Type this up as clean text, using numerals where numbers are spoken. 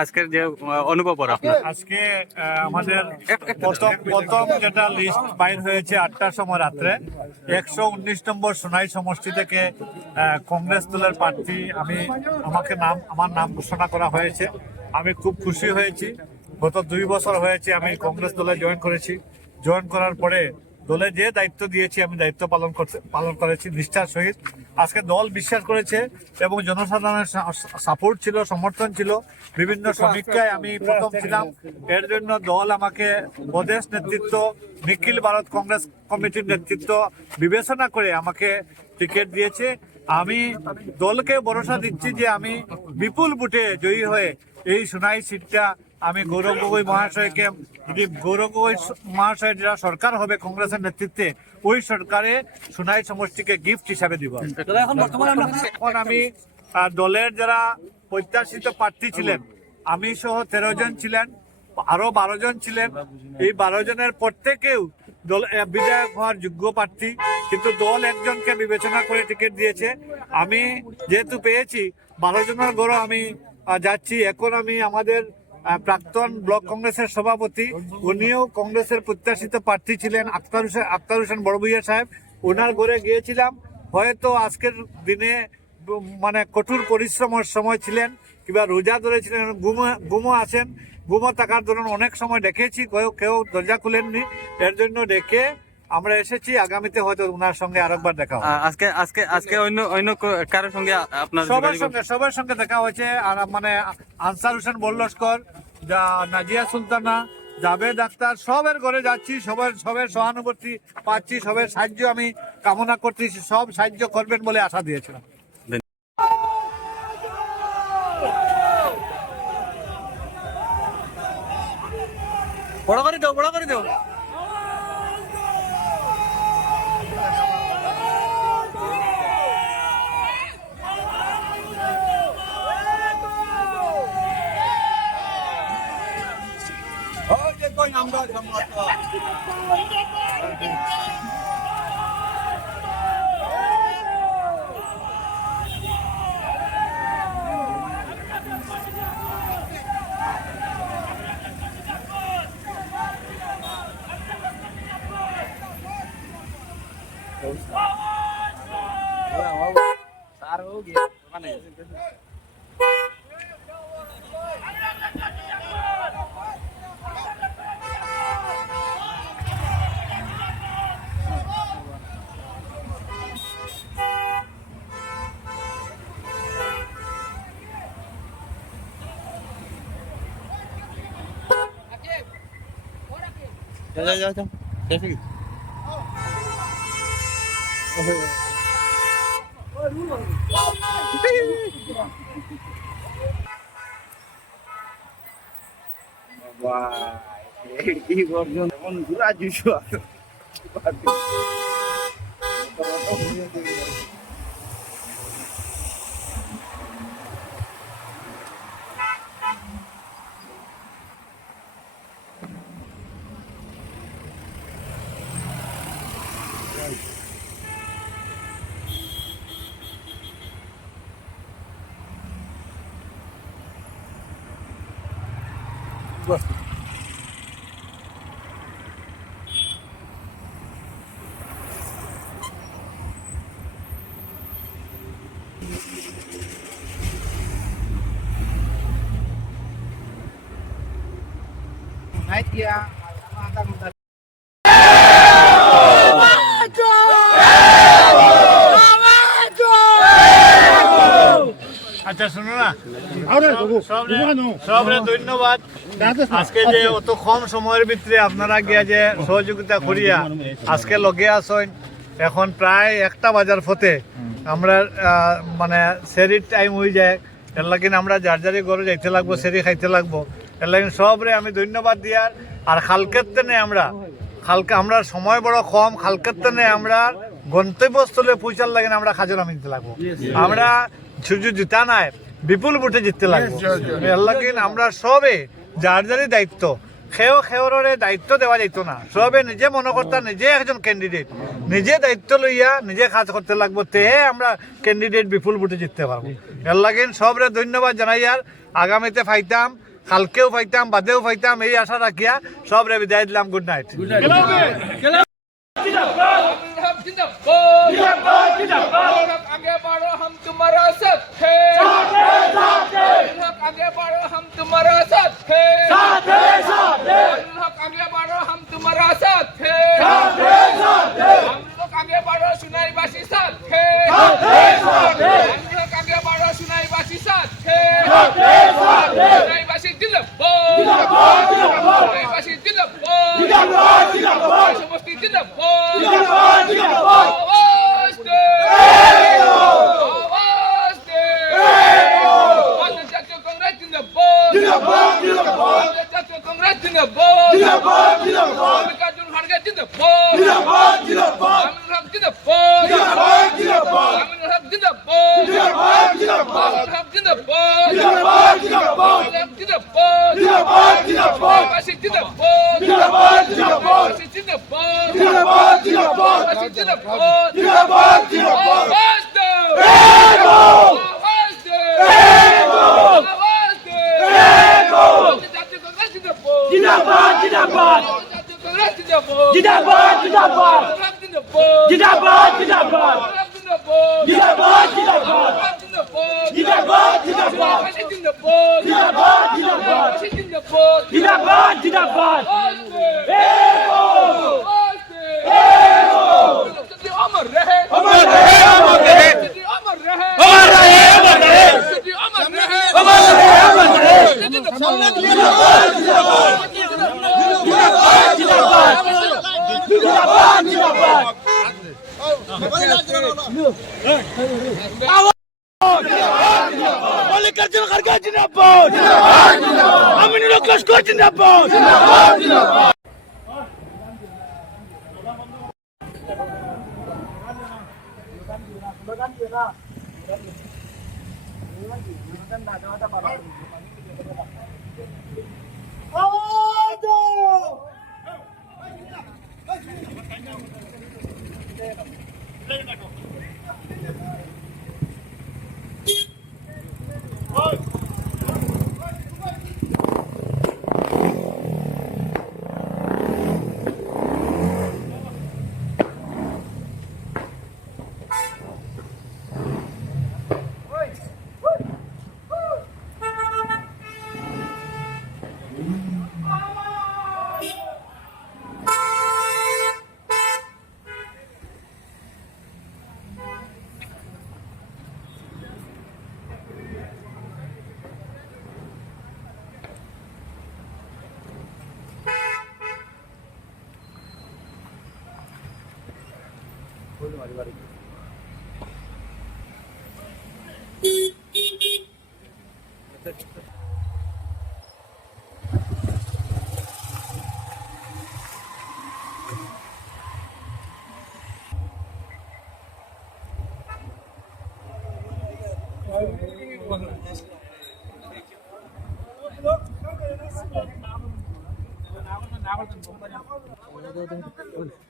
আজকের যে অনুভব আজকে আমাদের প্রথম যেটা লিস্ট বাইর হয়েছে 8টার সময় রাত্রে 119 নম্বর সোনাই সমষ্টি থেকে কংগ্রেস দলের প্রার্থী আমার নাম ঘোষণা করা হয়েছে। আমি খুব খুশি হয়েছি। গত 2 বছর হয়েছে আমি কংগ্রেস দলে জয়েন করেছি। জয়েন করার পরে দলে যে দায়িত্ব দিয়েছি আমি দায়িত্ব পালন করেছি নিষ্ঠার সহিত। আজকে দল বিশ্বাস করেছে এবং জনসাধারণের সাপোর্ট ছিল, সমর্থন ছিল। বিভিন্ন সমীক্ষায় আমি প্রথম ছিলাম। এর জন্য দল আমাকে প্রদেশ নেতৃত্ব, নিখিল ভারত কংগ্রেস কমিটির নেতৃত্ব বিবেচনা করে আমাকে টিকিট দিয়েছে। আমি দলকে ভরসা দিচ্ছি যে আমি বিপুল ভোটে জয়ী হয়ে এই সোনাই সিটটা আমি গৌরব গগৈ মহাশয়কে, যদি গৌরব গগৈ মহাশয়ের যারা সরকার হবে কংগ্রেসের নেতৃত্বে, ওই সরকারে সোনাই সমষ্টিকে গিফট হিসাবে দিব। এখন আমি দলের যারা প্রত্যাশিত প্রার্থী ছিলেন, আমি সহ 13 জন ছিলেন, আরো 12 জন ছিলেন। এই 12 জনের প্রত্যেকেও দল বিধায়ক হওয়ার যোগ্য প্রার্থী, কিন্তু দল একজনকে বিবেচনা করে টিকিট দিয়েছে। আমি যেহেতু পেয়েছি 12 জনের গড় আমি যাচ্ছি। এখন আমি আমাদের প্রাক্তন ব্লক কংগ্রেসের সভাপতি, উনিও কংগ্রেসের প্রত্যাশিত প্রার্থী ছিলেন, আক্তার হোসেন বড়ভূইয়া সাহেব, ওনার ঘরে গিয়েছিলাম। হয়তো আজকের দিনে মানে কঠোর পরিশ্রমের সময় ছিলেন কিংবা রোজা ধরেছিলেন, গুমো আছেন। গুমো থাকার ধরুন অনেক সময় ডেকেছি, কেউ দরজা খুলেননি। এর জন্য ডেকে আমরা এসেছি। আগামীতে হয়তো ওনার সঙ্গে আরেকবার দেখা হবে। আজকে অন্য কারোর সঙ্গে আপনার সবার সঙ্গে দেখা হয়েছে। আর মানে আনসার হোসেন বল্লস্কর, নাজিয়া সুলতানা, জাভেদ আক্তার, সবের ঘরে যাচ্ছি। সবের সহানুভূতি পাচ্ছি, সবের সাহায্য আমি কামনা করতেছি। সব সাহায্য করবেন বলে আশা দিয়েছিলাম। বড় করে দাও। हो गया जाओ कैसे এই বর্জন এমন ঘুরা জুসু naik ya আচ্ছা শুনো না, সবরে ধন্যবাদ। আজকে যে অত কম সময়ের ভিতরে আপনারা গিয়া যে সহযোগিতা করিয়া আজকে লগে আসেন। এখন প্রায় 1টা বাজার ফতে আমরা মানে সেরির টাইম হয়ে যায়। এর লাগিন আমরা যার ঘরে যাইতে লাগবো, সেরি খাইতে লাগবো। এর লাগিন সবরে আমি ধন্যবাদ দিয়ার। আর খালকের তেনে আমরা সময় বড় কম, খালকের তেনে আমরা গন্তব্যস্থলে পৌঁছার লাগে আমরা খাজনা মিলতে লাগবো, আমরা শুধু জিতা নাই বিপুল ভোটে জিততে লাগবো। এর লাগে আমরা সবে যার যারই দায়িত্ব, খেয়রে দায়িত্ব দেওয়া যাইতো না, সবে নিজে মনে করতাম নিজে একজন ক্যান্ডিডেট, নিজে দায়িত্ব লইয়া নিজে কাজ করতে লাগবো, তেহে আমরা ক্যান্ডিডেট বিপুল ভোটে জিততে পারবো। এর লাগে সবরে ধন্যবাদ জানাই, আর আগামীতে ফাইতাম, কালকেও ফাইতাম, বাদেও ফাইতাম, এই আশা রাখিয়া সবরে বিদায় দিলাম। Good night. आगे बढ़ो हम तुम्हारा साथ है, आगे बढ़ो हम तुम्हारा साथ है, आगे बढ़ो हम तुम्हारा साथ है, हम लोग आगे बढ़ो सुनाई बासी साथ है, हम लोग आगे बढ़ो सुनाई बासी साथ है, सुनाई बासी जिंदाबाद, सुनाई बासी जिंदाबाद, समस्ती जिंदाबाद, आवाज दे, आवाज दे, भारतीय जातीय कांग्रेस जिंदाबाद, जातीय कांग्रेस जिंदाबाद, मल्लिकार्जुन खड़गे जिंदाबाद, आमिनुल हक जिंदाबाद, आमिनुल हक जिंदाबाद, आमिनुल हक जिंदाबाद, बासी जिंदाबाद, बासी जिंदाबाद, बासी जिंदाबाद, आवाज दो, आवाज दो, आवाज दो, जातीय कांग्रेस जिंदाबाद, जिंदाबाद जातीय कांग्रेस जिंदाबाद, जिंदाबाद जिंदाबाद जिंदाबाद जिंदाबाद जिंदाबाद जिंदाबाद जिंदाबाद जिंदाबाद जिंदाबाद जिंदाबाद अमर रहे, अमर रहे, अमर रहे, अमर रहे, अमर रहे, अमर रहे, अमर रहे, अमर रहे, अमर रहे, जिंदाबाद जिंदाबाद जिंदाबाद जिंदाबाद मल्लिकार्जुन खड़गे जिंदाबाद, आमिनुल हक लश्कर जिंदाबाद, नावल